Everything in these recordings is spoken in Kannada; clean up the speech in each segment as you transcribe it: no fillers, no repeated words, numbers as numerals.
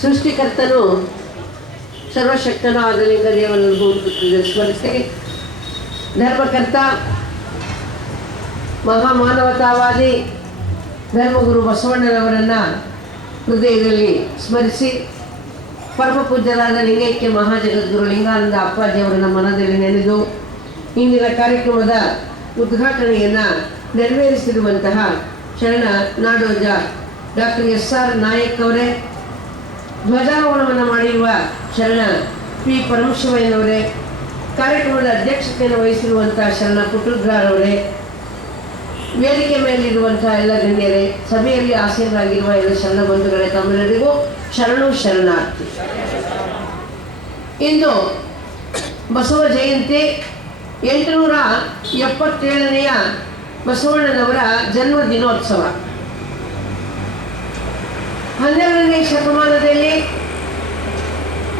ಸೃಷ್ಟಿಕರ್ತನು ಸರ್ವಶಕ್ತನೂ ಆದ ಲಿಂಗ ದೇವನನ್ನು ಸ್ಮರಿಸಿ, ಧರ್ಮಕರ್ತ ಮಹಾಮಾನವತಾವಾದಿ ಧರ್ಮಗುರು ಬಸವಣ್ಣನವರನ್ನು ಹೃದಯದಲ್ಲಿ ಸ್ಮರಿಸಿ, ಪರಮ ಪೂಜ್ಯರಾದ ಲಿಂಗೈಕ್ಯ ಮಹಾಜಗದ್ಗುರು ಲಿಂಗಾನಂದ ಅಪ್ಪಾಜಿಯವರನ್ನ ಮನದಲ್ಲಿ ನೆನೆದು ಇಂದಿನ ಕಾರ್ಯಕ್ರಮದ ಉದ್ಘಾಟನೆಯನ್ನು ನೆರವೇರಿಸಿರುವಂತಹ ಶರಣ ನಾಡೋಜ ಡಾಕ್ಟರ್ SR ನಾಯಕ್ ಅವರೇ, ಧ್ವಜಾರೋಹಣವನ್ನು ಮಾಡಿರುವ ಶರಣ P ಪರಮಶಿವಯ್ಯನವರೇ, ಕಾರ್ಯಕ್ರಮದ ಅಧ್ಯಕ್ಷತೆಯನ್ನು ವಹಿಸಿರುವಂತಹ ಶರಣ ಪುಟ್ಟುಗ್ರಾರವರೇ, ವೇದಿಕೆ ಮೇಲಿರುವಂತಹ ಎಲ್ಲ ಗಣ್ಯರೇ, ಸಭೆಯಲ್ಲಿ ಆಸೀನರಾಗಿರುವ ಎಲ್ಲ ಶರಣ ಬಂಧುಗಳೇ, ತಮ್ಮೆಲ್ಲರಿಗೂ ಶರಣು ಶರಣಾರ್ಥಿ. ಇಂದು ಬಸವ ಜಯಂತಿ 877ನೆಯ ಬಸವಣ್ಣನವರ ಜನ್ಮ ದಿನೋತ್ಸವ. 12ನೇ ಶತಮಾನದಲ್ಲಿ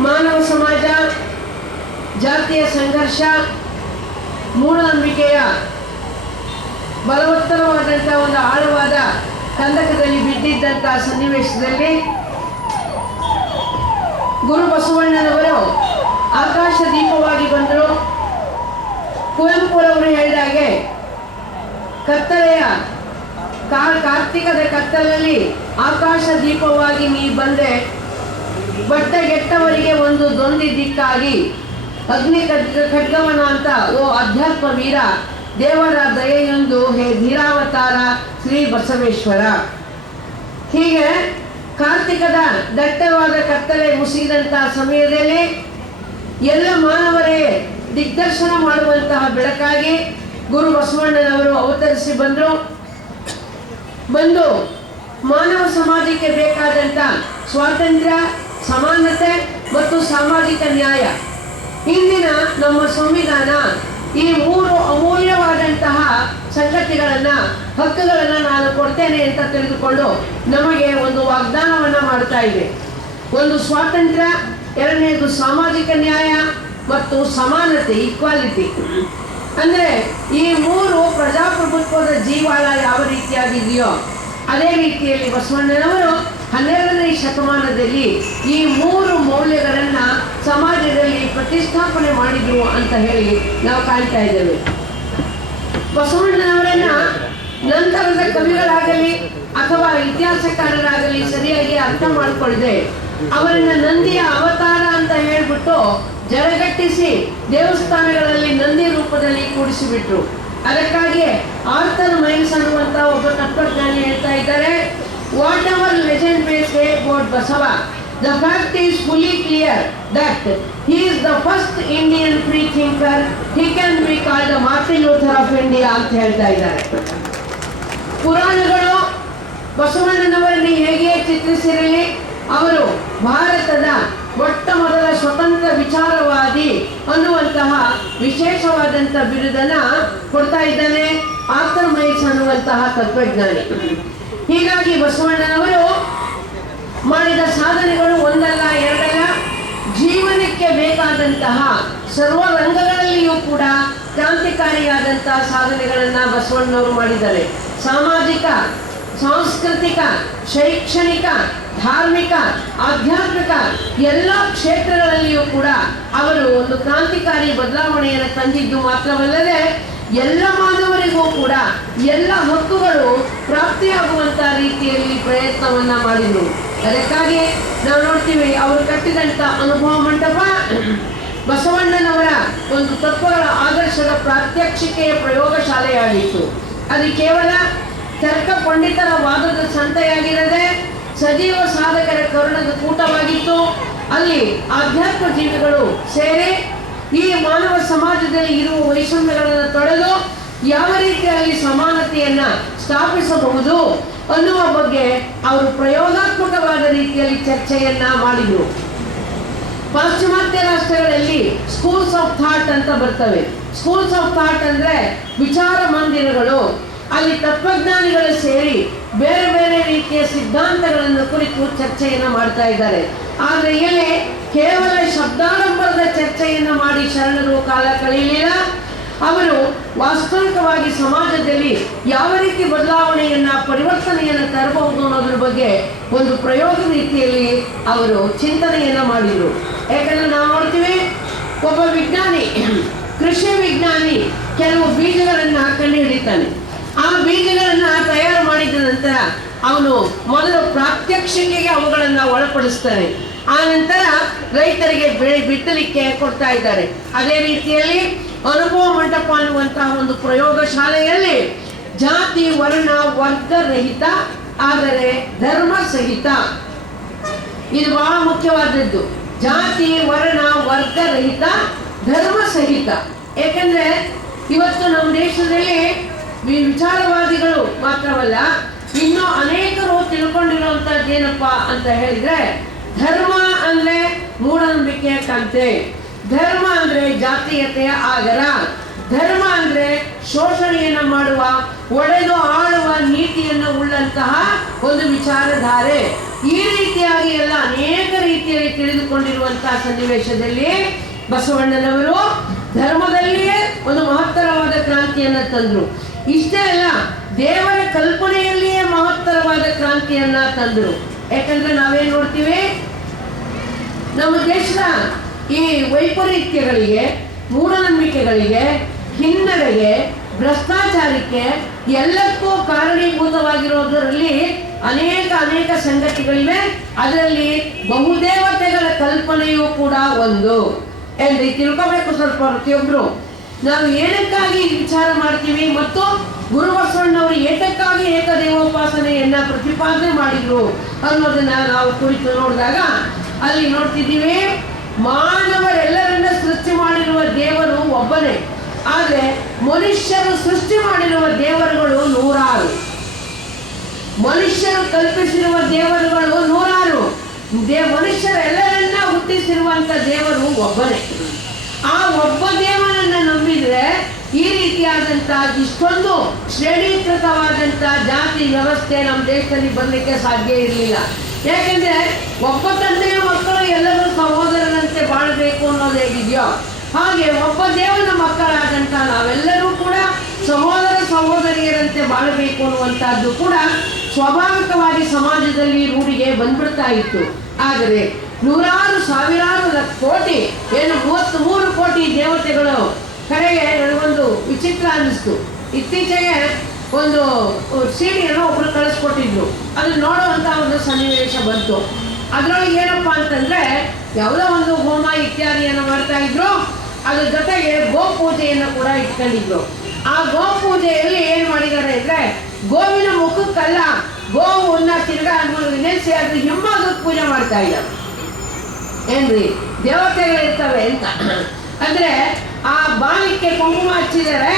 ಮಾನವ ಸಮಾಜ ಜಾತಿಯ ಸಂಘರ್ಷ, ಮೂಢನಂಬಿಕೆಯ ಬಲವತ್ತರವಾದಂಥ ಒಂದು ಆಳವಾದ ಕಂದಕದಲ್ಲಿ ಬಿದ್ದಿದ್ದಂಥ ಸನ್ನಿವೇಶದಲ್ಲಿ ಗುರು ಬಸವಣ್ಣನವರು ಆಕಾಶ ದೀಪವಾಗಿ ಬಂದರು. ಕುವೆಂಪುರವರು ಹೇಳಿದಾಗೆ ಕತ್ತಲೆಯ ಕಾರ್ತಿಕದ ಕತ್ತಲಲ್ಲಿ ಆಕಾಶ ದೀಪವಾಗಿ ನೀ ಬಂದೆ, ಬಟ್ಟೆಗೆಟ್ಟವರಿಗೆ ಒಂದು ದೊಂದಿ ದಿಕ್ಕಾಗಿ ಅಗ್ನಿ ಖಡ್ಗವನ ಅಂತ ಓ ಅಧ್ಯಾತ್ಮ ವೀರ, ದೇವರ ದಯೆಯೊಂದು ಹೇ ಧೀರಾವತಾರ ಶ್ರೀ ಬಸವೇಶ್ವರ. ಹೀಗೆ ಕಾರ್ತಿಕದ ದಟ್ಟವಾದ ಕತ್ತಲೆ ಮುಸುಗಿದಂಥ ಸಮಯದಲ್ಲಿ ಎಲ್ಲ ಮಾನವರೇ ದಿಗ್ದರ್ಶನ ಮಾಡುವಂತಹ ಬೆಳಕಾಗಿ ಗುರು ಬಸವಣ್ಣನವರು ಅವತರಿಸಿ ಬಂದು ಮಾನವ ಸಮಾಜಕ್ಕೆ ಬೇಕಾದಂಥ ಸ್ವಾತಂತ್ರ್ಯ, ಸಮಾನತೆ ಮತ್ತು ಸಾಮಾಜಿಕ ನ್ಯಾಯ, ಇಂದಿನ ನಮ್ಮ ಸಂವಿಧಾನ, ಈ 3 ಅಮೂಲ್ಯವಾದಂತಹ ಸಂಗತಿಗಳನ್ನು, ಹಕ್ಕುಗಳನ್ನು ನಾನು ಕೊಡ್ತೇನೆ ಅಂತ ತಿಳಿದುಕೊಂಡು ನಮಗೆ ಒಂದು ವಾಗ್ದಾನವನ್ನು ಮಾಡ್ತಾ ಇದೆ. ಒಂದು ಸ್ವಾತಂತ್ರ್ಯ, ಎರಡನೇದು ಸಾಮಾಜಿಕ ನ್ಯಾಯ ಮತ್ತು ಸಮಾನತೆ, ಈಕ್ವಾಲಿಟಿ. ಅಂದರೆ ಈ 3 ಪ್ರಜಾಪ್ರಭುತ್ವದ ಜೀವಾಳ ಯಾವ ರೀತಿಯಾಗಿದೆಯೋ ಅದೇ ರೀತಿಯಲ್ಲಿ ಬಸವಣ್ಣನವರು 12ನೇ ಶತಮಾನದಲ್ಲಿ ಈ 3 ಮೌಲ್ಯಗಳನ್ನು ಸಮಾಜದಲ್ಲಿ ಪ್ರತಿಷ್ಠಾಪನೆ ಮಾಡಿದ್ರು ಅಂತ ಹೇಳಿ ನಾವು ಕಾಣ್ತಾ ಇದ್ದೇವೆ. ಬಸವಣ್ಣನವರನ್ನ ನಂತರದ ಕವಿಗಳಾಗಲಿ ಅಥವಾ ಇತಿಹಾಸಕಾರರಾಗಲಿ ಸರಿಯಾಗಿ ಅರ್ಥ ಮಾಡಿಕೊಳ್ಳದೆ ಅವರನ್ನ ನಂದಿಯ ಅವತಾರ ಅಂತ ಹೇಳ್ಬಿಟ್ಟು ಜರಗಟ್ಟಿಸಿ ದೇವಸ್ಥಾನಗಳಲ್ಲಿ ನಂದಿ ರೂಪದಲ್ಲಿ ಕೂಡಿಸಿಬಿಟ್ರು. ಅದಕ್ಕಾಗಿ ಆರ್ಥರ್ ಮೈಲ್ಸ್ ಅನ್ನುವಂತ ಒಬ್ಬ ತತ್ವಜ್ಞಾನಿ ಹೇಳ್ತಾ ಇದ್ದಾರೆ, what ever legend May say about Basava, the fact is fully clear that he is the first Indian free thinker. He can be called the Martin Luther of India ಅಂತ ಹೇಳ್ತಾ ಇದ್ದಾರೆ. ಪುರಾಣಗಳು ಬಸವಣ್ಣನವರನ್ನು ಹೇಗೆ ಚಿತ್ರಿಸಿರಲಿ, ಅವರು ಭಾರತದ ಮೊಟ್ಟ ಮೊದಲ ಸ್ವತಂತ್ರ ವಿಚಾರವಾದಿ ಅನ್ನುವಂತಹ ವಿಶೇಷವಾದಂಥ ಬಿರುದನ್ನ ಕೊಡ್ತಾ ಇದ್ದಾನೆ ಆರ್ಥರ್ ಮೈಲ್ಸ್ ಅನ್ನುವಂತಹ ತತ್ವಜ್ಞಾನಿ. ಹೀಗಾಗಿ ಬಸವಣ್ಣನವರು ಮಾಡಿದ ಸಾಧನೆಗಳು ಒಂದಲ್ಲ ಎರಡಲ್ಲ, ಜೀವನಕ್ಕೆ ಬೇಕಾದಂತಹ ಸರ್ವ ರಂಗಗಳಲ್ಲಿಯೂ ಕೂಡ ಕ್ರಾಂತಿಕಾರಿಯಾದಂತಹ ಸಾಧನೆಗಳನ್ನು ಬಸವಣ್ಣನವರು ಮಾಡಿದ್ದಾರೆ. ಸಾಮಾಜಿಕ, ಸಾಂಸ್ಕೃತಿಕ, ಶೈಕ್ಷಣಿಕ, ಧಾರ್ಮಿಕ, ಆಧ್ಯಾತ್ಮಿಕ ಎಲ್ಲ ಕ್ಷೇತ್ರಗಳಲ್ಲಿಯೂ ಕೂಡ ಅವರು ಒಂದು ಕ್ರಾಂತಿಕಾರಿ ಬದಲಾವಣೆಯನ್ನು ತಂದಿದ್ದು ಮಾತ್ರವಲ್ಲದೆ ಎಲ್ಲ ಮಾನವರಿಗೂ ಕೂಡ ಎಲ್ಲ ಹಕ್ಕುಗಳು ಪ್ರಾಪ್ತಿಯಾಗುವಂಥ ರೀತಿಯಲ್ಲಿ ಪ್ರಯತ್ನವನ್ನ ಮಾಡಿದರು. ಅದಕ್ಕಾಗಿ ನಾವು ನೋಡ್ತೀವಿ, ಅವರು ಕಟ್ಟಿದಂಥ ಅನುಭವ ಮಂಟಪ ಬಸವಣ್ಣನವರ ಒಂದು ತತ್ವಗಳ ಆದರ್ಶದ ಪ್ರಾತ್ಯಕ್ಷಿಕೆಯ ಪ್ರಯೋಗಶಾಲೆಯಾಗಿತ್ತು. ಅದು ಕೇವಲ ತರ್ಕ ಪಂಡಿತರ ವಾದದ ಸಂತೆಯಾಗಿರದೆ ಸಜೀವ ಸಾಧಕರ ಕರುಣದ ಕೂಟವಾಗಿತ್ತು. ಅಲ್ಲಿ ಆಧ್ಯಾತ್ಮ ಜೀವಿಗಳು ಸೇರಿ ಈ ಮಾನವ ಸಮಾಜದಲ್ಲಿ ಇರುವ ವೈಷಮ್ಯಗಳನ್ನು ತೊಡೆದು ಯಾವ ರೀತಿಯಲ್ಲಿ ಸಮಾನತೆಯನ್ನ ಸ್ಥಾಪಿಸಬಹುದು ಅನ್ನುವ ಬಗ್ಗೆ ಅವರು ಪ್ರಯೋಗಾತ್ಮಕವಾದ ರೀತಿಯಲ್ಲಿ ಚರ್ಚೆಯನ್ನ ಮಾಡಿದರು. ಪಾಶ್ಚಿಮಾತ್ಯ ರಾಷ್ಟ್ರಗಳಲ್ಲಿ ಸ್ಕೂಲ್ಸ್ ಆಫ್ ಥಾಟ್ ಅಂತ ಬರ್ತವೆ. ಸ್ಕೂಲ್ಸ್ ಆಫ್ ಥಾಟ್ ಅಂದ್ರೆ ವಿಚಾರ ಮಂದಿರಗಳು. ಅಲ್ಲಿ ತತ್ವಜ್ಞಾನಿಗಳು ಸೇರಿ ಬೇರೆ ಬೇರೆ ರೀತಿಯ ಸಿದ್ಧಾಂತಗಳನ್ನು ಕುರಿತು ಚರ್ಚೆಯನ್ನು ಮಾಡ್ತಾ ಇದ್ದಾರೆ. ಆದರೆ ಇಲ್ಲಿ ಕೇವಲ ಶಬ್ದಾಡಂಬರದ ಚರ್ಚೆಯನ್ನು ಮಾಡಿ ಶರಣರು ಕಾಲ ಕಳೆಯಲಿಲ್ಲ. ಅವರು ವಾಸ್ತವಿಕವಾಗಿ ಸಮಾಜದಲ್ಲಿ ಯಾವ ರೀತಿ ಬದಲಾವಣೆಯನ್ನ ಪರಿವರ್ತನೆಯನ್ನು ತರಬಹುದು ಅನ್ನೋದ್ರ ಬಗ್ಗೆ ಒಂದು ಪ್ರಯೋಗ ರೀತಿಯಲ್ಲಿ ಅವರು ಚಿಂತನೆಯನ್ನ ಮಾಡಿದರು. ಯಾಕಂದ್ರೆ ನಾವು ನೋಡ್ತೀವಿ, ಒಬ್ಬ ವಿಜ್ಞಾನಿ, ಕೃಷಿ ವಿಜ್ಞಾನಿ ಕೆಲವು ಬೀಜಗಳನ್ನ ಕಂಡು ಹಿಡಿತಾನೆ. ಆ ಬೀಜಗಳನ್ನ ತಯಾರು ಮಾಡಿದ ನಂತರ ಅವನು ಮೊದಲು ಪ್ರಾತ್ಯಕ್ಷಿಕೆಗೆ ಅವುಗಳನ್ನ ಒಳಪಡಿಸ್ತಾನೆ. ಆ ನಂತರ ರೈತರಿಗೆ ಬೆಳೆ ಬಿತ್ತಲಿಕ್ಕೆ ಕೊಡ್ತಾ ಇದ್ದಾರೆ. ಅದೇ ರೀತಿಯಲ್ಲಿ ಅನುಭವ ಮಂಟಪ ಅನ್ನುವಂತಹ ಒಂದು ಪ್ರಯೋಗ ಶಾಲೆಯಲ್ಲಿ ಜಾತಿ ವರ್ಣ ವರ್ಗ ರಹಿತ ಆದರೆ ಧರ್ಮ ಸಹಿತ, ಇದು ಬಹಳ ಮುಖ್ಯವಾದದ್ದು. ಜಾತಿ ವರ್ಣ ವರ್ಗ ರಹಿತ ಧರ್ಮ ಸಹಿತ. ಏಕೆಂದ್ರೆ ಇವತ್ತು ನಮ್ಮ ದೇಶದಲ್ಲಿ ವಿಚಾರವಾದಿಗಳು ಮಾತ್ರವಲ್ಲ, ಇನ್ನೂ ಅನೇಕರು ತಿಳ್ಕೊಂಡಿರುವಂತದ್ದು ಏನಪ್ಪಾ ಅಂತ ಹೇಳಿದ್ರೆ, ಧರ್ಮ ಅಂದ್ರೆ ಮೂಢನಂಬಿಕೆಯ ಕಂತೆ, ಧರ್ಮ ಅಂದ್ರೆ ಜಾತೀಯತೆಯ ಆಗರ, ಧರ್ಮ ಅಂದ್ರೆ ಶೋಷಣೆಯನ್ನ ಮಾಡುವ, ಒಡೆದು ಆಳುವ ನೀತಿಯನ್ನು ಉಳ್ಳಂತಹ ಒಂದು ವಿಚಾರಧಾರೆ. ಈ ರೀತಿಯಾಗಿ ಎಲ್ಲ ಅನೇಕ ರೀತಿಯಲ್ಲಿ ತಿಳಿದುಕೊಂಡಿರುವಂತಹ ಸನ್ನಿವೇಶದಲ್ಲಿ ಬಸವಣ್ಣನವರು ಧರ್ಮದಲ್ಲಿಯೇ ಒಂದು ಮಹತ್ತರವಾದ ಕ್ರಾಂತಿಯನ್ನ ತಂದ್ರು. ಇಷ್ಟೇ ಅಲ್ಲ, ದೇವರ ಕಲ್ಪನೆಯಲ್ಲಿಯೇ ಮಹತ್ತರವಾದ ಕ್ರಾಂತಿಯನ್ನ ತಂದ್ರು. ಯಾಕಂದ್ರೆ ನಾವೇನ್ ನೋಡ್ತೀವಿ, ನಮ್ಮ ದೇಶದ ಈ ವೈಪರೀತ್ಯಗಳಿಗೆ, ಮೂಢನಂಬಿಕೆಗಳಿಗೆ, ಹಿನ್ನಡೆಗೆ, ಭ್ರಷ್ಟಾಚಾರಕ್ಕೆ ಎಲ್ಲಕ್ಕೂ ಕಾರಣೀಭೂತವಾಗಿರೋದರಲ್ಲಿ ಅನೇಕ ಸಂಗತಿಗಳಿವೆ. ಅದರಲ್ಲಿ ಬಹುದೇವತೆಗಳ ಕಲ್ಪನೆಯೂ ಕೂಡ ಒಂದು ಎಂದು ತಿಳ್ಕೋಬೇಕು ಸ್ವಲ್ಪ ಪ್ರತಿಯೊಬ್ರು. ನಾವು ಏನಕ್ಕಾಗಿ ವಿಚಾರ ಮಾಡ್ತೀವಿ ಮತ್ತು ಗುರು ಬಸವಣ್ಣವರು ಏತಕ್ಕಾಗಿ ಏಕದೇವೋಪಾಸನೆಯನ್ನ ಪ್ರತಿಪಾದನೆ ಮಾಡಿದ್ರು ಅನ್ನೋದನ್ನ ನಾವು ಕುರಿತು ನೋಡಿದಾಗ ಅಲ್ಲಿ ನೋಡ್ತಿದ್ದೀವಿ, ಮಾನವರೆಲ್ಲರನ್ನ ಸೃಷ್ಟಿ ಮಾಡಿರುವ ದೇವರು ಒಬ್ಬನೇ. ಆದರೆ ಮನುಷ್ಯರು ಸೃಷ್ಟಿ ಮಾಡಿರುವ ದೇವರುಗಳು ನೂರಾರು, ಮನುಷ್ಯರು ಕಲ್ಪಿಸಿರುವ ದೇವರುಗಳು ನೂರಾರು. ಮನುಷ್ಯರೆಲ್ಲರನ್ನ ಹುಟ್ಟಿಸಿರುವಂತ ದೇವರು ಒಬ್ಬನೇ. ಆ ಒಬ್ಬ ದೇವನನ್ನ ನಂಬಿದ್ರೆ ಈ ರೀತಿಯಾದಂತಹ ಇಷ್ಟೊಂದು ಶ್ರೇಣೀಕೃತವಾದಂತ ಜಾತಿ ವ್ಯವಸ್ಥೆ ನಮ್ಮ ದೇಶದಲ್ಲಿ ಬರಲಿಕ್ಕೆ ಸಾಧ್ಯ ಇರಲಿಲ್ಲ. ಯಾಕೆಂದ್ರೆ ಒಬ್ಬ ತಂದೆಯ ಮಕ್ಕಳು ಎಲ್ಲರೂ ಸಹೋದರರಂತೆ ಬಾಳಬೇಕು ಅನ್ನೋದು ಹೇಗಿದೆಯೋ ಹಾಗೆ ಒಬ್ಬ ದೇವನ ಮಕ್ಕಳಾದಂತ ನಾವೆಲ್ಲರೂ ಕೂಡ ಸಹೋದರಿಯರಂತೆ ಬಾಳಬೇಕು ಅನ್ನುವಂತಹದ್ದು ಕೂಡ ಸ್ವಾಭಾವಿಕವಾಗಿ ಸಮಾಜದಲ್ಲಿ ರೂಢಿಗೆ ಬಂದ್ಬಿಡ್ತಾ ಇತ್ತು. ಆದರೆ ನೂರಾರು ಸಾವಿರಾರು ಕೋಟಿ, 33 ಕೋಟಿ ದೇವತೆಗಳು ಕಡೆಗೆ ನನಗೊಂದು ವಿಚಿತ್ರ ಅನ್ನಿಸ್ತು. ಇತ್ತೀಚೆಗೆ ಒಂದು ಸೀಡಿಯನ್ನು ಒಬ್ರು ಕಳಿಸ್ಕೊಟ್ಟಿದ್ರು, ಅದು ನೋಡುವಂತ ಒಂದು ಸನ್ನಿವೇಶ ಬಂತು. ಅದ್ರೊಳಗೆ ಏನಪ್ಪಾ ಅಂತಂದ್ರೆ ಯಾವುದೋ ಒಂದು ಹೋಮ ಇತ್ಯಾದಿಯನ್ನು ಮಾಡ್ತಾ ಇದ್ರು, ಅದ್ರ ಜೊತೆಗೆ ಗೋ ಪೂಜೆಯನ್ನು ಕೂಡ ಇಟ್ಕೊಂಡಿದ್ರು. ಆ ಗೋ ಪೂಜೆಯಲ್ಲಿ ಏನ್ ಮಾಡಿದ್ದಾರೆ ಅಂದ್ರೆ, ಗೋವಿನ ಮುಖಕ್ಕಲ್ಲ ಗೋವನ್ನ ತಿರ್ಗಾ ನೆನೆಸಿ ಅದ್ರ ಹಿಂಭಾಗಕ್ಕೆ ಪೂಜೆ ಮಾಡ್ತಾ ಇದ್ದಾರೆ. ಏನ್ರಿ ದೇವತೆಗಳಿರ್ತವೆ ಅಂತ ಅಂದ್ರೆ ಆ ಬಾವಿಕ್ಕೆ ಕುಂಕುಮ ಹಚ್ಚಿದ್ದಾರೆ,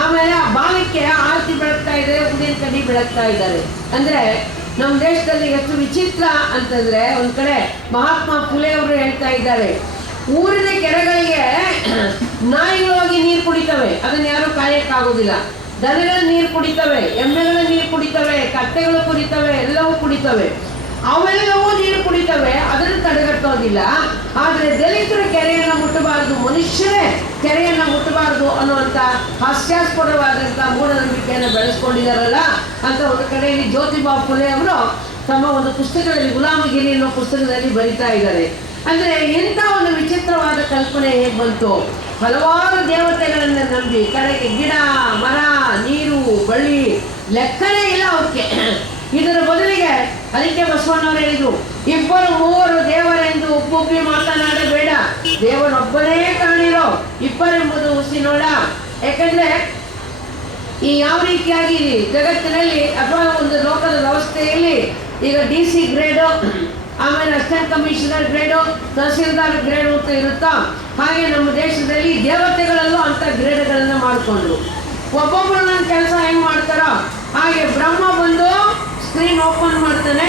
ಆಮೇಲೆ ಆ ಬಾವಿಕ್ಕೆ ಆರತಿ ಬೆಳಗ್ತಾ ಇದ್ದಾರೆ, ಉದಿನ ಕಡ್ಡಿ ಬೆಳಗ್ತಾ ಇದ್ದಾರೆ. ಅಂದ್ರೆ ನಮ್ಮ ದೇಶದಲ್ಲಿ ಎಷ್ಟು ವಿಚಿತ್ರ ಅಂತಂದ್ರೆ, ಒಂದ್ ಕಡೆ ಮಹಾತ್ಮ ಫುಲೆ ಅವರು ಹೇಳ್ತಾ ಇದ್ದಾರೆ, ಊರಿನ ಕೆರೆಗಳಿಗೆ ನಾಯಿಗಳು ಹೋಗಿ ನೀರು ಕುಡಿತವೆ, ಅದನ್ನ ಯಾರು ಕಾಯಕ್ಕಾಗೋದಿಲ್ಲ. ದನಗಳ ನೀರು ಕುಡಿತವೆ, ಎಮ್ಮೆಗಳ ನೀರು ಕುಡಿತವೆ, ಕತ್ತೆಗಳು ಕುಡಿತವೆ, ಎಲ್ಲವೂ ಕುಡಿತವೆ. ಅವೆಲ್ಲವೂ ನೀರು ಕುಡಿತವೆ, ಅದನ್ನು ತಡೆಗಟ್ಟೋದಿಲ್ಲ. ಆದ್ರೆ ದಲಿತರ ಕೆರೆಯನ್ನ ಮುಟ್ಟಬಾರದು, ಮನುಷ್ಯರೇ ಕೆರೆಯನ್ನ ಮುಟ್ಟಬಾರದು ಅನ್ನುವಂತ ಹಾಸ್ಯಾಸ್ಪದವಾದಂತ ಮೂಢನಂಬಿಕೆಯನ್ನು ಬೆಳೆಸ್ಕೊಂಡಿದಾರಲ್ಲ ಅಂತ ಒಂದು ಕಡೆಯಲ್ಲಿ ಜ್ಯೋತಿಬಾ ಫುಲೆ ಅವರು ತಮ್ಮ ಒಂದು ಪುಸ್ತಕದಲ್ಲಿ ಗುಲಾಮಗಿರಿ ಅನ್ನೋ ಪುಸ್ತಕದಲ್ಲಿ ಬರಿತಾ ಇದ್ದಾರೆ. ಅಂದ್ರೆ ಎಂತ ಒಂದು ವಿಚಿತ್ರವಾದ ಕಲ್ಪನೆ ಹೇಗೆ ಬಂತು. ಹಲವಾರು ದೇವತೆಗಳನ್ನ ನಂಬಿ ಕಡೆಗೆ ಗಿಡ ಮರ ನೀರು ಬಳ್ಳಿ ಲೆಕ್ಕನೇ ಇಲ್ಲ ಅವಕ್ಕೆ. ಇದರ ಬದಲಿಗೆ ಅದಕ್ಕೆ ಬಸವಣ್ಣವರು ಹೇಳಿದ್ರು, 2-3 ದೇವರೆಂದು ಒಬ್ಬೊಬ್ಬಿ ಮಾತನಾಡಬೇಡ, ದೇವರೊಬ್ಬನೇ ಕಾಣಿರೋ, ಇಬ್ಬರೆಂಬುದು ಹುಸಿನೋಡ. ಯಾಕಂದ್ರೆ ಈ ಯಾವ ರೀತಿಯಾಗಿ ಜಗತ್ತಿನಲ್ಲಿ ಅಥವಾ ಒಂದು ಲೋಕದ ವ್ಯವಸ್ಥೆಯಲ್ಲಿ ಈಗ DC ಗ್ರೇಡು, ಆಮೇಲೆ assistant commissioner grade, tahsildar grade ಅಂತ ಇರುತ್ತಾ, ಹಾಗೆ ನಮ್ಮ ದೇಶದಲ್ಲಿ ದೇವತೆಗಳಲ್ಲೂ ಅಂತ ಗ್ರೇಡ್ಗಳನ್ನ ಮಾಡಿಕೊಂಡ್ರು. ಒಬ್ಬೊಬ್ಬರು ನನ್ನ ಕೆಲಸ ಹೆಂಗ್ ಮಾಡ್ತಾರೋ ಹಾಗೆ ಬ್ರಹ್ಮ ಬಂದು ಸ್ಕ್ರೀನ್ ಓಪನ್ ಮಾಡ್ತಾನೆ,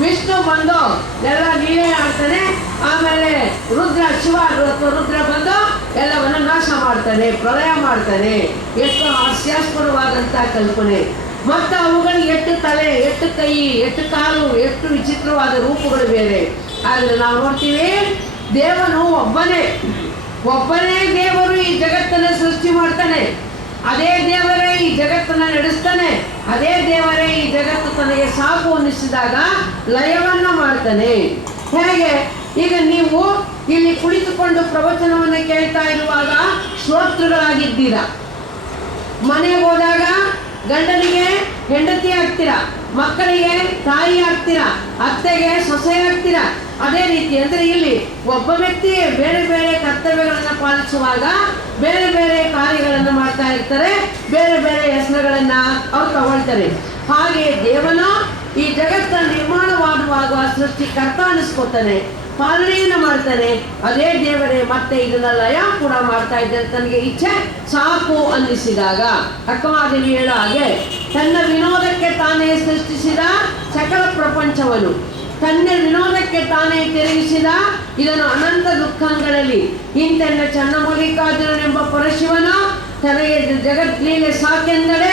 ವಿಷ್ಣು ಬಂದು ಎಲ್ಲ ಲೀಲೆ ಆಡ್ತಾನೆ, ಆಮೇಲೆ ರುದ್ರ ಬಂದು ಎಲ್ಲವನ್ನ ನಾಶ ಮಾಡ್ತಾನೆ, ಪ್ರಳಯ ಮಾಡ್ತಾನೆ. ಎಷ್ಟು ಹಾಸ್ಯಾಸ್ಪದವಾದಂತ ಕಲ್ಪನೆ. ಮತ್ತು ಅವುಗಳಿಗೆ ಎಷ್ಟು ತಲೆ, ಎಷ್ಟು ಕೈ, ಎಷ್ಟು ಕಾಲು, ಎಷ್ಟು ವಿಚಿತ್ರವಾದ ರೂಪಗಳು ಬೇರೆ. ಆದ್ರೆ ನಾವು ನೋಡ್ತೀವಿ ದೇವನು ಒಬ್ಬನೇ. ಒಬ್ಬನೇ ದೇವರು ಈ ಜಗತ್ತನ್ನ ಸೃಷ್ಟಿ ಮಾಡ್ತಾನೆ, ಅದೇ ದೇವರೇ ಈ ಜಗತ್ತನ್ನ ನಡೆಸ್ತಾನೆ, ಅದೇ ದೇವರೇ ಈ ಜಗತ್ತು ತನಗೆ ಸಾಕು ಅನ್ನಿಸಿದಾಗ ಲಯವನ್ನ ಮಾಡ್ತಾನೆ. ಹೇಗೆ? ಈಗ ನೀವು ಇಲ್ಲಿ ಕುಳಿತುಕೊಂಡು ಪ್ರವಚನವನ್ನು ಕೇಳ್ತಾ ಇರುವಾಗ ಶ್ರೋತೃಗಳಾಗಿದ್ದೀರಾ. ಮನೆಗೆ ಹೋದಾಗ ಗಂಡನಿಗೆ ಹೆಂಡತಿ ಆಗ್ತೀರಾ, ಮಕ್ಕಳಿಗೆ ತಾಯಿ ಆಗ್ತೀರಾ, ಅತ್ತೆಗೆ ಸೊಸೆ ಆಗ್ತೀರಾ. ಅದೇ ರೀತಿ ಅಂದ್ರೆ ಇಲ್ಲಿ ಒಬ್ಬ ವ್ಯಕ್ತಿ ಬೇರೆ ಬೇರೆ ಕರ್ತವ್ಯಗಳನ್ನು ಪಾಲಿಸುವಾಗ ಬೇರೆ ಬೇರೆ ಕಾರ್ಯಗಳನ್ನು ಮಾಡ್ತಾ ಇರ್ತಾರೆ, ಬೇರೆ ಬೇರೆ ಹೆಸರುಗಳನ್ನ ಅವ್ರು ತಗೊಳ್ತಾರೆ. ಹಾಗೆ ದೇವನು ಈ ಜಗತ್ತ ನಿರ್ಮಾಣವಾಗುವಾಗ ಸೃಷ್ಟಿಕರ್ತ ಅನಿಸ್ಕೊತಾನೆ, ಪಾಲನೆಯನ್ನು ಮಾಡ್ತಾನೆ. ಅದೇ ದೇವರೇ ಮತ್ತೆ ಇದನ್ನ ಲಯ ಕೂಡ ಮಾಡ್ತಾ ಇದ್ದಾರೆ. ತನಗೆ ಇಚ್ಛೆ ಸಾಕು ಅನ್ನಿಸಿದಾಗ ಅಕ್ಕಮಾದೇವಿ ಹೇಳೋ ಹಾಗೆ ತನ್ನ ವಿನೋದಕ್ಕೆ ತಾನೇ ಸೃಷ್ಟಿಸಿದ ಸಕಲ ಪ್ರಪಂಚವನ್ನು ತನ್ನ ವಿನೋದಕ್ಕೆ ತಾನೇ ತಿರುಗಿಸಿದ ಇದನ್ನು ಅನಂತ ದುಃಖಗಳಲ್ಲಿ ಇಂತೆನ್ನ ಚನ್ನಮಲ್ಲಿಕಾರ್ಜುನನೆಂಬ ಪರಶಿವನು ತನಗೆ ಜಗದ್ಲೀಲೆ ಸಾಕೆಂದರೆ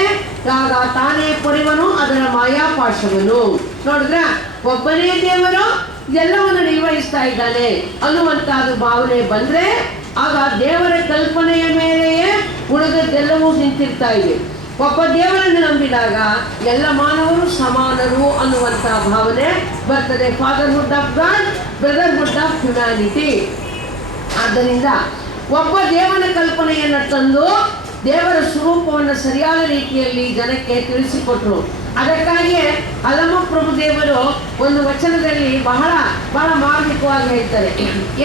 ಆಗ ತಾನೇ ಪೊರಿವನು ಅದರ ಮಾಯಾಪಾಶವನು. ನೋಡಿದ್ರ ಒಬ್ಬನೇ ದೇವರು ಎಲ್ಲವನ್ನು ನಿರ್ವಹಿಸ್ತಾ ಇದ್ದಾನೆ ಅನ್ನುವಂತಾದ ಭಾವನೆ ಬಂದ್ರೆ ಆಗ ದೇವರ ಕಲ್ಪನೆಯ ಮೇಲೆಯೇ ಉಳಿದದ್ದೆಲ್ಲವೂ ನಿಂತಿರ್ತಾ ಇದೆ. ಒಬ್ಬ ದೇವರನ್ನು ನಂಬಿದಾಗ ಎಲ್ಲ ಮಾನವರು ಸಮಾನರು ಅನ್ನುವಂತಹ ಭಾವನೆ ಬರ್ತದೆ. Fatherhood of God, brotherhood of humanity. ಆದ್ದರಿಂದ ಒಬ್ಬ ದೇವನ ಕಲ್ಪನೆಯನ್ನು ತಂದು ದೇವರ ಸ್ವರೂಪವನ್ನು ಸರಿಯಾದ ರೀತಿಯಲ್ಲಿ ಜನಕ್ಕೆ ತಿಳಿಸಿಕೊಟ್ರು. ಅದಕ್ಕಾಗಿಯೇ ಅಲಮಪ್ರಭು ದೇವರು ಒಂದು ವಚನದಲ್ಲಿ ಬಹಳ ಬಹಳ ಮಾರ್ಮಿಕವಾಗಿ ಹೇಳ್ತಾರೆ.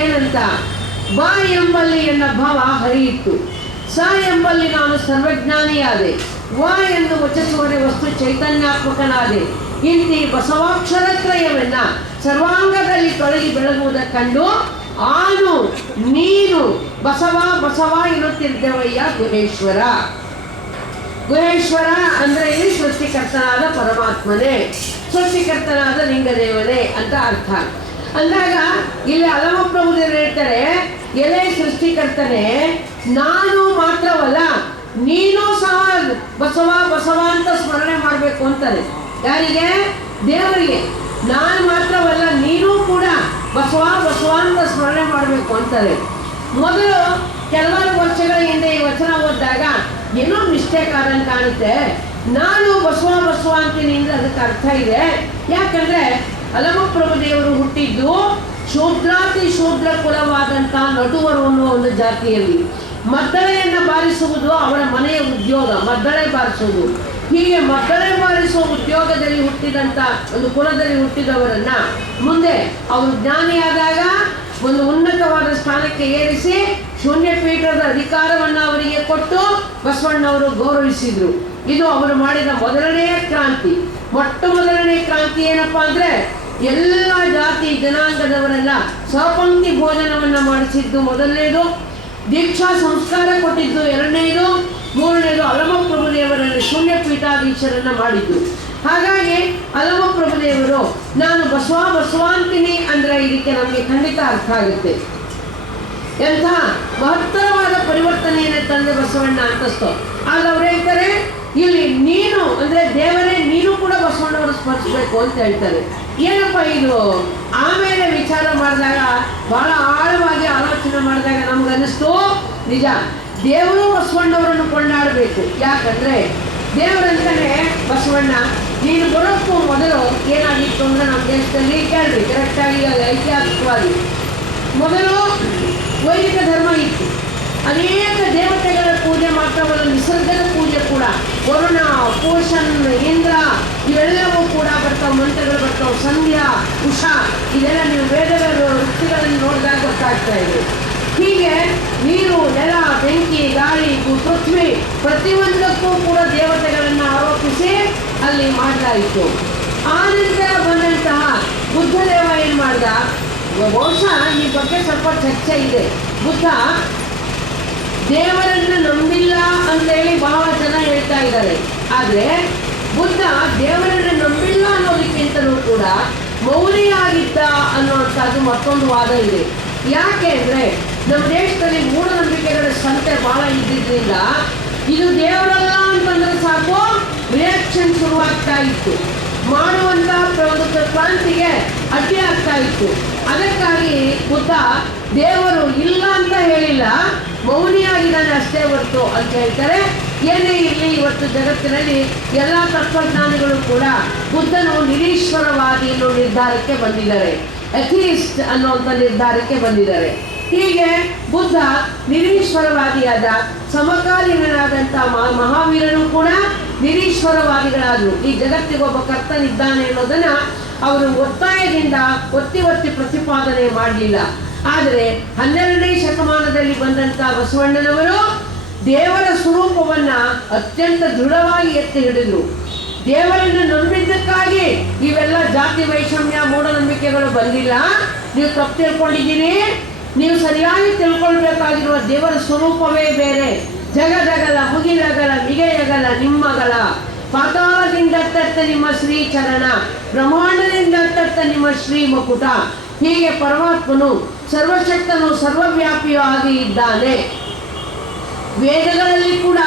ಏನಂತ? ಬಾ ಎಂಬಲ್ಲಿ ಎನ್ನ ಭಾವ ಹರಿಯಿತ್ತು, ಸ ಎಂಬಲ್ಲಿ ನಾನು ಸರ್ವಜ್ಞಾನಿಯಾದೆ, ವ ಎಂದು ವಚಿಸುವರೆ ವಸ್ತು ಚೈತನ್ಯಾತ್ಮಕನಾದೆ. ಇಂತಿ ಬಸವಾಕ್ಷರತ್ರಯವನ್ನ ಸರ್ವಾಂಗದಲ್ಲಿ ತೊಳಗಿ ಬೆಳಗುವುದ ಕಂಡು ಆನು ನೀನು ಬಸವ ಬಸವ ಎನ್ನುತ್ತಿದ್ದವಯ್ಯ ಗುಹೇಶ್ವರ. ಗುಹೇಶ್ವರ ಅಂದ್ರೆ ಇಲ್ಲಿ ಸೃಷ್ಟಿಕರ್ತನಾದ ಪರಮಾತ್ಮನೇ, ಸೃಷ್ಟಿಕರ್ತನಾದ ಲಿಂಗದೇವನೇ ಅಂತ ಅರ್ಥ. ಅಂದಾಗ ಇಲ್ಲಿ ಅಲಮಪ್ರಭುದೇವರು ಹೇಳ್ತಾರೆ, ಎಲೆ ಸೃಷ್ಟಿಕರ್ತನೆ, ನಾನು ಮಾತ್ರವಲ್ಲ ನೀನು ಸಹ ಬಸವ ಬಸವ ಅಂತ ಸ್ಮರಣೆ ಮಾಡಬೇಕು ಅಂತಾರೆ. ಯಾರಿಗೆ? ದೇವರಿಗೆ. ನಾನು ಮಾತ್ರವಲ್ಲ ನೀನು ಕೂಡ ಬಸವ ಬಸವ ಅಂತ ಸ್ಮರಣೆ ಮಾಡಬೇಕು ಅಂತಾರೆ. ಮೊದಲು ಕೆಲವಾರು ವರ್ಷಗಳ ಹಿಂದೆ ಈ ವಚನ ಓದಿದಾಗ ಏನೋ ಮಿಸ್ಟೇಕ್ ಆದಂಗೆ ಕಾಣುತ್ತೆ. ನಾನು ಬಸವ ಬಸವ ಅಂತೀನಿ ಅಂದ್ರೆ ಅದಕ್ಕೆ ಅರ್ಥ ಇದೆ. ಯಾಕಂದ್ರೆ ಅಲಮಪ್ರಭು ದೇವರು ಹುಟ್ಟಿದ್ದು ಶೂದ್ರಾತಿ ಶೂದ್ರ ಕುಲವಾದಂಥ ನಡುವರು ಅನ್ನುವ ಒಂದು ಜಾತಿಯಲ್ಲಿ. ಮದ್ದಳೆಯನ್ನು ಬಾರಿಸುವುದು ಅವರ ಮನೆಯ ಉದ್ಯೋಗ, ಮದ್ದಳೆ ಬಾರಿಸುವುದು. ಹೀಗೆ ಮದ್ದಳೆ ಬಾರಿಸುವ ಉದ್ಯೋಗದಲ್ಲಿ ಹುಟ್ಟಿದಂಥ ಒಂದು ಕುಲದಲ್ಲಿ ಹುಟ್ಟಿದವರನ್ನ ಮುಂದೆ ಅವರು ಜ್ಞಾನಿಯಾದಾಗ ಒಂದು ಉನ್ನತವಾದ ಸ್ಥಾನಕ್ಕೆ ಏರಿಸಿ ಶೂನ್ಯಪೀಠದ ಅಧಿಕಾರವನ್ನು ಅವರಿಗೆ ಕೊಟ್ಟು ಬಸವಣ್ಣವರು ಗೌರವಿಸಿದ್ರು. ಇದು ಅವರು ಮಾಡಿದ ಮೊದಲನೆಯ ಕ್ರಾಂತಿ. ಮೊದಲನೇ ಕ್ರಾಂತಿ ಏನಪ್ಪಾ ಅಂದ್ರೆ ಎಲ್ಲ ಜಾತಿ ಜನಾಂಗದವರೆಲ್ಲ ಸಹಪಂಕ್ತಿ ಭೋಜನವನ್ನ ಮಾಡಿಸಿದ್ದು ಮೊದಲನೇದು, ದೀಕ್ಷಾ ಸಂಸ್ಕಾರ ಕೊಟ್ಟಿದ್ದು ಎರಡನೇದು, ಮೂರನೇದು ಅಲಮಪ್ರಭುದೇವರಲ್ಲಿ ಶೂನ್ಯಪೀಠಾಧೀಶರನ್ನ ಮಾಡಿದ್ದು. ಹಾಗಾಗಿ ಅಲಮಪ್ರಭುದೇವರು ನಾನು ಬಸವ ಬಸವ ಅಂತೀನಿ ಅಂದ್ರೆ ಇದಕ್ಕೆ ನಮಗೆ ಖಂಡಿತ ಅರ್ಥ ಆಗುತ್ತೆ. ಎಂಥ ಮಹತ್ತರವಾದ ಪರಿವರ್ತನೆಯನ್ನು ತಂದೆ ಬಸವಣ್ಣ ಅಂತಸ್ತೋ. ಆಗ ಅವ್ರು ಹೇಳ್ತಾರೆ, ಇಲ್ಲಿ ನೀನು ಅಂದ್ರೆ ದೇವರೇ ನೀನು ಕೂಡ ಬಸವಣ್ಣವರು ಸ್ಮರಿಸಬೇಕು ಅಂತ ಹೇಳ್ತಾರೆ. ಏನಪ್ಪ ಇದು? ಆಮೇಲೆ ವಿಚಾರ ಮಾಡಿದಾಗ ಬಹಳ ಆಳವಾಗಿ ಆಲೋಚನೆ ಮಾಡಿದಾಗ ನಮ್ಗನ್ನಿಸ್ತು, ನಿಜ ದೇವರು ಬಸವಣ್ಣವರನ್ನು ಕೊಂಡಾಡಬೇಕು. ಯಾಕಂದ್ರೆ ದೇವರಂತಾನೆ ಬಸವಣ್ಣ ನೀನು ಬರೋಕ್ಕೂ ಮೊದಲು ಏನಾಗಿತ್ತು ಅಂದ್ರೆ ನಮ್ಮ ದೇಶದಲ್ಲಿ ಕೇಳ್ರಿ ಕರೆಕ್ಟಾಗಿ ಐತಿಹಾಸಿಕವಾಗಿ ಮೊದಲು ವೈದಿಕ ಧರ್ಮ ಇತ್ತು. ಅನೇಕ ದೇವತೆಗಳ ಪೂಜೆ ಮಾತ್ರವಲ್ಲ, ನಿಸರ್ಗದ ಪೂಜೆ ಕೂಡ, ವರುಣ, ಪೋಷನ್, ಇಂದ್ರ ಇವೆಲ್ಲವೂ ಕೂಡ ಬರ್ತಾವೆ, ಮಂತ್ರಗಳು ಬರ್ತಾವೆ, ಸಂಧ್ಯಾ, ಉಷಾ ಇದೆಲ್ಲ ನೀವು ವೇದಗಳ ವೃತ್ತಿಗಳಲ್ಲಿ ನೋಡಿದಾಗ ಗೊತ್ತಾಗ್ತಾ ಇದೆ. ಹೀಗೆ ನೀರು, ನೆಲ, ಬೆಂಕಿ, ಗಾಳಿ, ಪೃಥ್ವಿ ಪ್ರತಿಯೊಂದಕ್ಕೂ ಕೂಡ ದೇವತೆಗಳನ್ನು ಆರೋಪಿಸಿ ಅಲ್ಲಿ ಮಾಡಲಾಯಿತು. ಆ ನಂತರ ಬಂದಂತಹ ಬುದ್ಧದೇವ ಏನು ಮಾಡ್ದ? ಬಹುಶಃ ಈ ಬಗ್ಗೆ ಸ್ವಲ್ಪ ಚರ್ಚೆ ಇದೆ. ಬುದ್ಧ ದೇವರನ್ನು ನಂಬಿಲ್ಲ ಅಂತ ಹೇಳಿ ಬಹಳ ಜನ ಹೇಳ್ತಾ ಇದ್ದಾರೆ. ಆದರೆ ಬುದ್ಧ ದೇವರನ್ನು ನಂಬಿಲ್ಲ ಅನ್ನೋದಕ್ಕಿಂತಲೂ ಕೂಡ ಮೌನಿಯಾಗಿದ್ದ ಅನ್ನುವಂಥದ್ದು ಮತ್ತೊಂದು ವಾದ ಇದೆ. ಯಾಕೆ ಅಂದರೆ ನಮ್ಮ ದೇಶದಲ್ಲಿ ಮೂಢನಂಬಿಕೆಗಳ ಸಂಖ್ಯೆ ಬಹಳ ಇದ್ದಿದ್ದರಿಂದ ಇದು ದೇವರಲ್ಲ ಅಂತಂದ್ರೆ ಸಾಕು ರಿಯಾಕ್ಷನ್ ಶುರುವಾಗ್ತಾ ಇತ್ತು. ಮಾಡುವಂಥ ಒಂದು ಕ್ರಾಂತಿಗೆ ಅಡ್ಡಿ ಆಗ್ತಾ ಆಗ್ತಾ ಇತ್ತು. ಅದಕ್ಕಾಗಿ ಬುದ್ಧ ದೇವರು ಇಲ್ಲ ಅಂತ ಹೇಳಿಲ್ಲ, ಮೌನಿಯಾಗಿದ್ದಾನೆ ಅಷ್ಟೇ ಹೊರತು ಅಂತ ಹೇಳ್ತಾರೆ. ಏನೇ ಇರಲಿ, ಇವತ್ತು ಜಗತ್ತಿನಲ್ಲಿ ಎಲ್ಲ ತತ್ವಜ್ಞಾನಿಗಳು ಕೂಡ ಬುದ್ಧನು ನಿರೀಶ್ವರವಾದಿ ಅನ್ನೋ ನಿರ್ಧಾರಕ್ಕೆ ಬಂದಿದ್ದಾರೆ, ಅಥಿಯಿಸ್ಟ್ ಅನ್ನುವಂಥ ನಿರ್ಧಾರಕ್ಕೆ ಬಂದಿದ್ದಾರೆ. ಹೀಗೆ ಬುದ್ಧ ನಿರೀಶ್ವರವಾದಿಯಾದ, ಸಮಕಾಲೀನರಾದಂಥ ಮಹಾವೀರರು ಕೂಡ ನಿರೀಶ್ವರವಾದಿಗಳಾದರು. ಈ ಜಗತ್ತಿಗೊಬ್ಬ ಕರ್ತನಿದ್ದಾನೆ ಅನ್ನೋದನ್ನ ಅವರು ಒತ್ತಾಯದಿಂದ ಒತ್ತಿ ಪ್ರತಿಪಾದನೆ ಮಾಡಲಿಲ್ಲ. ಆದರೆ 12ನೇ ಶತಮಾನದಲ್ಲಿ ಬಂದಂಥ ಬಸವಣ್ಣನವರು ದೇವರ ಸ್ವರೂಪವನ್ನ ಅತ್ಯಂತ ದೃಢವಾಗಿ ಎತ್ತಿ ಹಿಡಿದ್ರು. ದೇವರನ್ನು ನಂಬಿದ್ದಕ್ಕಾಗಿ ಇವೆಲ್ಲ ಜಾತಿ ವೈಷಮ್ಯ ಮೂಢನಂಬಿಕೆಗಳು ಬಂದಿಲ್ಲ. ನೀವು ತಪ್ಪು ತಿಳ್ಕೊಂಡಿದ್ದೀರಿ. ನೀವು ಸರಿಯಾಗಿ ತಿಳ್ಕೊಳ್ಬೇಕಾಗಿರುವ ದೇವರ ಸ್ವರೂಪವೇ ಬೇರೆ. ಜಗದಗಲ ಮುಗಿಲಗಲ ಮಿಗೆಯಗಲ ನಿಮ್ಮಗಲ, ಪಾತಾಳದಿಂದ ತತ್ತ ನಿಮ್ಮ ಶ್ರೀ ಚರಣ, ಬ್ರಹ್ಮಾಂಡದಿಂದ ತತ್ತ ನಿಮ್ಮ ಶ್ರೀ ಮಕುಟ. ಹೀಗೆ ಪರಮಾತ್ಮನು ಸರ್ವಶಕ್ತನು ಸರ್ವವ್ಯಾಪಿಯೂ ಆಗಿ ಇದ್ದಾನೆ. ವೇದಗಳಲ್ಲಿ ಕೂಡ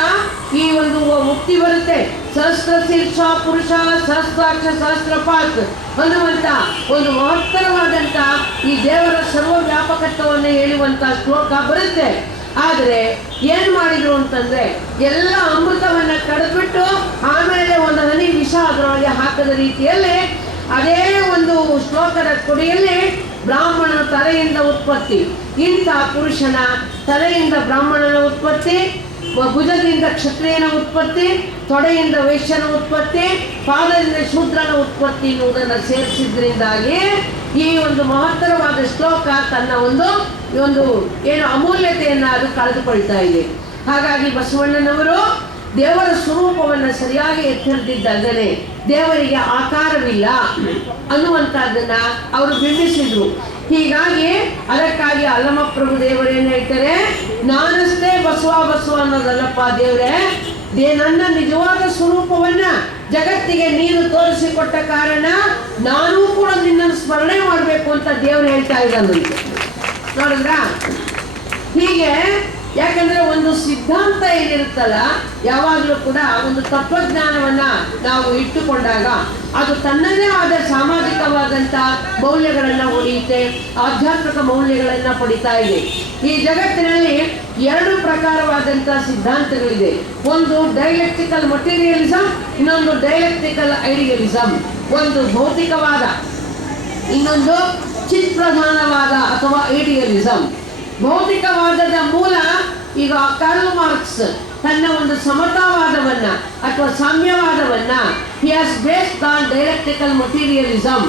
ಈ ಒಂದು ಮುಕ್ತಿ ಬರುತ್ತೆ. ಸಹಸ್ರ ಶೀರ್ಷ ಪುರುಷ ಸಹಸ್ರಾಕ್ಷ ಸಹಸ್ರಪಾತ್ ಅನ್ನುವಂಥ ಒಂದು ಮಹತ್ತರವಾದಂಥ ಈ ದೇವರ ಸರ್ವವ್ಯಾಪಕತ್ವವನ್ನು ಹೇಳುವಂಥ ಶ್ಲೋಕ ಬರುತ್ತೆ. ಆದರೆ ಏನು ಮಾಡಿದ್ರು ಅಂತಂದ್ರೆ, ಎಲ್ಲ ಅಮೃತವನ್ನ ಕಡಿದ್ಬಿಟ್ಟು ಆಮೇಲೆ ಒಂದು ಹನಿ ವಿಷ ಅದರೊಳಗೆ ಹಾಕದ ರೀತಿಯಲ್ಲಿ ಅದೇ ಒಂದು ಶ್ಲೋಕದ ಕೊಡಿಯಲ್ಲಿ ಬ್ರಾಹ್ಮಣನ ತಲೆಯಿಂದ ಉತ್ಪತ್ತಿ, ಇಂಥ ಪುರುಷನ ತಲೆಯಿಂದ ಬ್ರಾಹ್ಮಣನ ಉತ್ಪತ್ತಿ, ಭುಜದಿಂದ ಕ್ಷತ್ರಿಯನ ಉತ್ಪತ್ತಿ, ತೊಡೆಯಿಂದ ವೈಶ್ಯನ ಉತ್ಪತ್ತಿ, ಪಾದದಿಂದ ಶೂದ್ರನ ಉತ್ಪತ್ತಿ ಎನ್ನುವುದನ್ನು ಸೇರಿಸಿದ್ರಿಂದಾಗಿ ಈ ಒಂದು ಮಹತ್ತರವಾದ ಶ್ಲೋಕ ತನ್ನ ಒಂದು ಏನು ಅಮೂಲ್ಯತೆಯನ್ನು ಅದು ಕಳೆದುಕೊಳ್ತಾ ಇದೆ. ಹಾಗಾಗಿ ಬಸವಣ್ಣನವರು ದೇವರ ಸ್ವರೂಪವನ್ನು ಸರಿಯಾಗಿ ಎತ್ತಿಡಿದ್ದಲ್ಲದೆ ದೇವರಿಗೆ ಆಕಾರವಿಲ್ಲ ಅನ್ನುವಂಥದ್ದನ್ನ ಅವರು ಬಿಂಬಿಸಿದ್ರು. ಹೀಗಾಗಿ ಅದಕ್ಕಾಗಿ ಅಲ್ಲಮಪ್ರಭು ದೇವರು ಏನು ಹೇಳ್ತಾರೆ, ನಾನಷ್ಟೇ ಬಸವ ಅನ್ನೋದಲ್ಲಪ್ಪ ದೇವರೇ, ನನ್ನ ನಿಜವಾದ ಸ್ವರೂಪವನ್ನ ಜಗತ್ತಿಗೆ ನೀನು ತೋರಿಸಿಕೊಟ್ಟ ಕಾರಣ ನಾನೂ ಕೂಡ ನಿನ್ನನ್ನು ಸ್ಮರಣೆ ಮಾಡಬೇಕು ಅಂತ ದೇವರು ಹೇಳ್ತಾ ಇದ್ದಾನಂತೆ. ನೋಡಿದ್ರ? ಹೀಗೆ ಯಾಕಂದ್ರೆ ಒಂದು ಸಿದ್ಧಾಂತ ಏನಿರುತ್ತಲ್ಲ, ಯಾವಾಗಲೂ ಕೂಡ ಒಂದು ತತ್ವಜ್ಞಾನವನ್ನ ನಾವು ಇಟ್ಟುಕೊಂಡಾಗ ಅದು ತನ್ನದೇ ಆದ ಸಾಮಾಜಿಕವಾದಂಥ ಮೌಲ್ಯಗಳನ್ನು ಹೊಡೆಯುತ್ತೆ, ಆಧ್ಯಾತ್ಮಿಕ ಮೌಲ್ಯಗಳನ್ನು ಪಡಿತಾ ಇದೆ. ಈ ಜಗತ್ತಿನಲ್ಲಿ 2 ಪ್ರಕಾರವಾದಂಥ ಸಿದ್ಧಾಂತಗಳಿದೆ. ಒಂದು ಡೈಲೆಕ್ಟಿಕಲ್ ಮಟೀರಿಯಲಿಸಮ್, ಇನ್ನೊಂದು ಡೈಲೆಕ್ಟಿಕಲ್ ಐಡಿಯಲಿಸಮ್. ಒಂದು ಭೌತಿಕವಾದ, ಇನ್ನೊಂದು ಚಿತ್ಪ್ರಧಾನವಾದ ಅಥವಾ ಐಡಿಯಲಿಸಮ್. ಭೌತಿಕವಾದದ ಮೂಲ ಈಗ ಕಾರ್ಲ್ ಮಾರ್ಕ್ಸ್ ತನ್ನ ಒಂದು ಸಮತಾವಾದವನ್ನ ಅಥವಾ ಸಾಮ್ಯವಾದವನ್ನ he has based on dialectical materialism.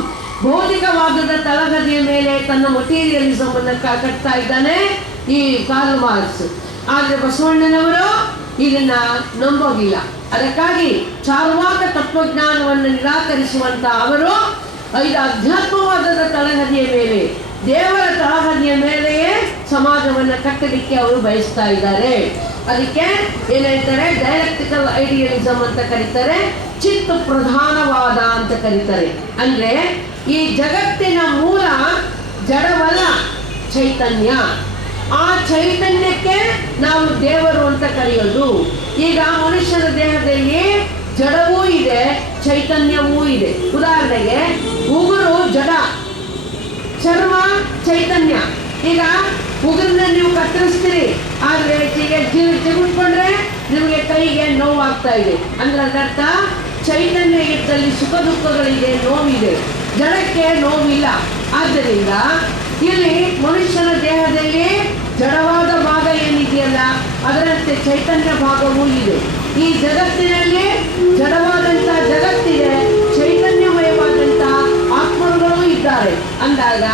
ಭೌತಿಕವಾದದ ತಳಗದಿಯ ಮೇಲೆ ತನ್ನ ಮಟೀರಿಯಲಿಸಮ್ ಅನ್ನು ಕಟ್ತಾ ಇದ್ದಾನೆ ಈ ಕಾರ್ಲ್ ಮಾರ್ಕ್ಸ್. ಆದರೆ ಬಸವಣ್ಣನವರು ಇದನ್ನ ನಂಬೋಗಿಲ್ಲ. ಅದಕ್ಕಾಗಿ ಚಾರ್ವಾಕ ತತ್ವಜ್ಞಾನವನ್ನು ನಿರಾಕರಿಸುವಂತ ಅವರು ಇದು ಅಧ್ಯಾತ್ಮವಾದದ ತಳಹದಿಯ ಮೇಲೆ, ದೇವರ ತಳಹದಿಯ ಮೇಲೆಯೇ ಸಮಾಜವನ್ನು ಕಟ್ಟಲಿಕ್ಕೆ ಅವರು ಬಯಸ್ತಾ ಇದ್ದಾರೆ. ಅದಕ್ಕೆ ಏನ್ ಹೇಳ್ತಾರೆ, ಡೈಲೆಕ್ಟಿಕಲ್ ಐಡಿಯಲಿಸಮ್ ಅಂತ ಕರೀತಾರೆ, ಚಿತ್ತ ಪ್ರಧಾನವಾದ ಅಂತ ಕರೀತಾರೆ. ಅಂದ್ರೆ ಈ ಜಗತ್ತಿನ ಮೂಲ ಜಡವಲ್ಲ, ಚೈತನ್ಯ. ಆ ಚೈತನ್ಯಕ್ಕೆ ನಾವು ದೇವರು ಅಂತ ಕರೆಯೋದು. ಈಗ ಮನುಷ್ಯನ ದೇಹದಲ್ಲಿ ಜಡವೂ ಇದೆ, ಚೈತನ್ಯವೂ ಇದೆ. ಉದಾಹರಣೆಗೆ ಉಗುರು ಜಡ, ಚರ್ಮ ಚೈತನ್ಯ. ಈಗ ಉಗುರನ್ನ ನೀವು ಕತ್ತರಿಸ್ತೀರಿ, ಆದ್ರೆ ಜಿಗುಟ್ಕೊಂಡ್ರೆ ನಿಮಗೆ ಕೈಗೆ ನೋವಾಗ್ತಾ ಇದೆ. ಅಂದ್ರೆ ಅದರ್ಥ ಚೈತನ್ಯ ಇದ್ದಲ್ಲಿ ಸುಖ ದುಃಖಗಳಿದೆ, ನೋವಿದೆ. ಜಡಕ್ಕೆ ನೋವಿಲ್ಲ. ಆದ್ದರಿಂದ ಇಲ್ಲಿ ಮನುಷ್ಯನ ದೇಹದಲ್ಲಿ ಜಡವಾದ ಭಾಗ ಏನಿದೆಯಲ್ಲ ಅದರಂತೆ ಚೈತನ್ಯ ಭಾಗವೂ ಇದೆ. ಈ ಜಗತ್ತಿನಲ್ಲಿ ಜಡವಾದಂಥ ಜಗತ್ತಿದೆ, ಚೈತನ್ಯಮಯವಾದಂಥ ಆತ್ಮಗಳು ಇದ್ದಾರೆ. ಅಂದಾಗ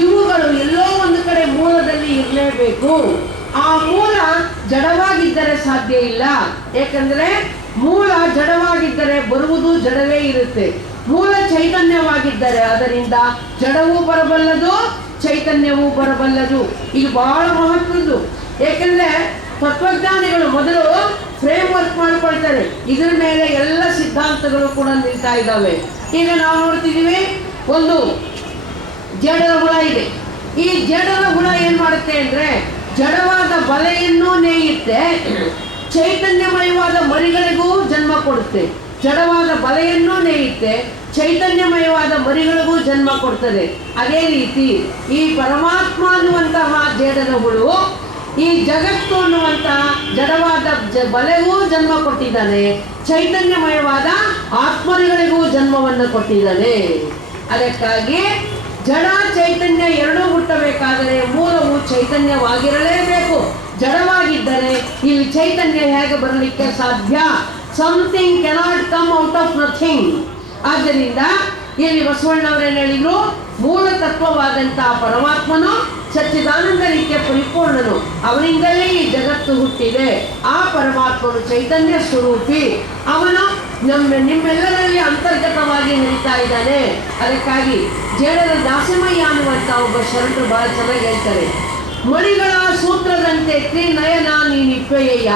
ಇವುಗಳು ಎಲ್ಲೋ ಒಂದು ಕಡೆ ಮೂಲದಲ್ಲಿ ಇರಲೇಬೇಕು. ಆ ಮೂಲ ಜಡವಾಗಿದ್ದರೆ ಸಾಧ್ಯ ಇಲ್ಲ. ಯಾಕಂದ್ರೆ ಮೂಲ ಜಡವಾಗಿದ್ದರೆ ಬರುವುದು ಜಡವೇ ಇರುತ್ತೆ. ಮೂಲ ಚೈತನ್ಯವಾಗಿದ್ದರೆ ಅದರಿಂದ ಜಡವೂ ಬರಬಲ್ಲದು, ಚೈತನ್ಯವೂ ಬರಬಲ್ಲದು. ಇದು ಬಹಳ ಮಹತ್ವದ್ದು. ಏಕೆಂದ್ರೆ ತತ್ವಜ್ಞಾನಿಗಳು ಮೊದಲು ಫ್ರೇಮ್ ವರ್ಕ್ ಮಾಡ್ಕೊಳ್ತಾರೆ, ಇದರ ಮೇಲೆ ಎಲ್ಲ ಸಿದ್ಧಾಂತಗಳು ಕೂಡ ನಿಲ್ತಾ ಇದ್ದಾವೆ. ಈಗ ನಾವು ನೋಡ್ತಿದ್ದೀವಿ, ಒಂದು ಜಡದ ಹುಳ ಇದೆ. ಈ ಜಡದ ಹುಳ ಏನ್ ಮಾಡುತ್ತೆ ಅಂದ್ರೆ ಜಡವಾದ ಬಲೆಯನ್ನು ನೇಯುತ್ತೆ, ಚೈತನ್ಯಮಯವಾದ ಮರಿಗಳಿಗೂ ಜನ್ಮ ಕೊಡುತ್ತೆ. ಜಡವಾದ ಬಲೆಯನ್ನು ನೇಯುತ್ತೆ, ಚೈತನ್ಯಮಯವಾದ ಮರಿಗಳಿಗೂ ಜನ್ಮ ಕೊಡ್ತದೆ. ಅದೇ ರೀತಿ ಈ ಪರಮಾತ್ಮ ಅನ್ನುವಂತಹ ಜೇಡದ ಹುಳು ಈ ಜಗತ್ತು ಅನ್ನುವಂತಹ ಜಡವಾದ ಬಲೆಗೂ ಜನ್ಮ ಕೊಟ್ಟಿದ್ದಾನೆ, ಚೈತನ್ಯಮಯವಾದ ಆತ್ಮರಿಗಳಿಗೂ ಜನ್ಮವನ್ನು ಕೊಟ್ಟಿದ್ದಾನೆ. ಅದಕ್ಕಾಗಿ ಜಡ ಚೈತನ್ಯ ಎರಡೂ ಹುಟ್ಟಬೇಕಾದರೆ ಮೂಲವು ಚೈತನ್ಯವಾಗಿರಲೇಬೇಕು. ಜಡವಾಗಿದ್ದರೆ ಇಲ್ಲಿ ಚೈತನ್ಯ ಹೇಗೆ ಬರಲಿಕ್ಕೆ ಸಾಧ್ಯ? Something cannot come out of nothing. ಆದ್ದರಿಂದ ಇಲ್ಲಿ ಬಸವಣ್ಣವರೇನು ಹೇಳಿದ್ರು? ಮೂಲ ತತ್ವವಾದಂತಹ ಪರಮಾತ್ಮನು ಸಚ್ಚಿದಾನಂದ ರೀತಿಯ ಪರಿಪೂರ್ಣನು, ಅವನಿಂದಲೇ ಈ ಜಗತ್ತು ಹುಟ್ಟಿದೆ. ಆ ಪರಮಾತ್ಮನು ಚೈತನ್ಯ ಸ್ವರೂಪಿ, ಅವನು ನಿಮ್ಮೆಲ್ಲರಲ್ಲಿ ಅಂತರ್ಗತವಾಗಿ ಹರಿತಾ ಇದ್ದಾನೆ. ಅದಕ್ಕಾಗಿ ಜೇಡರ ದಾಸಮಯ್ಯ ಅನ್ನುವಂಥ ಒಬ್ಬ ಶರಣರು ಬಹಳ ಚೆನ್ನಾಗಿ ಹೇಳ್ತಾರೆ, ಮಣಿಗಳ ಸೂತ್ರದಂತೆ ತ್ರಿನಯನ ನೀನಿಪ್ಪೆಯ್ಯ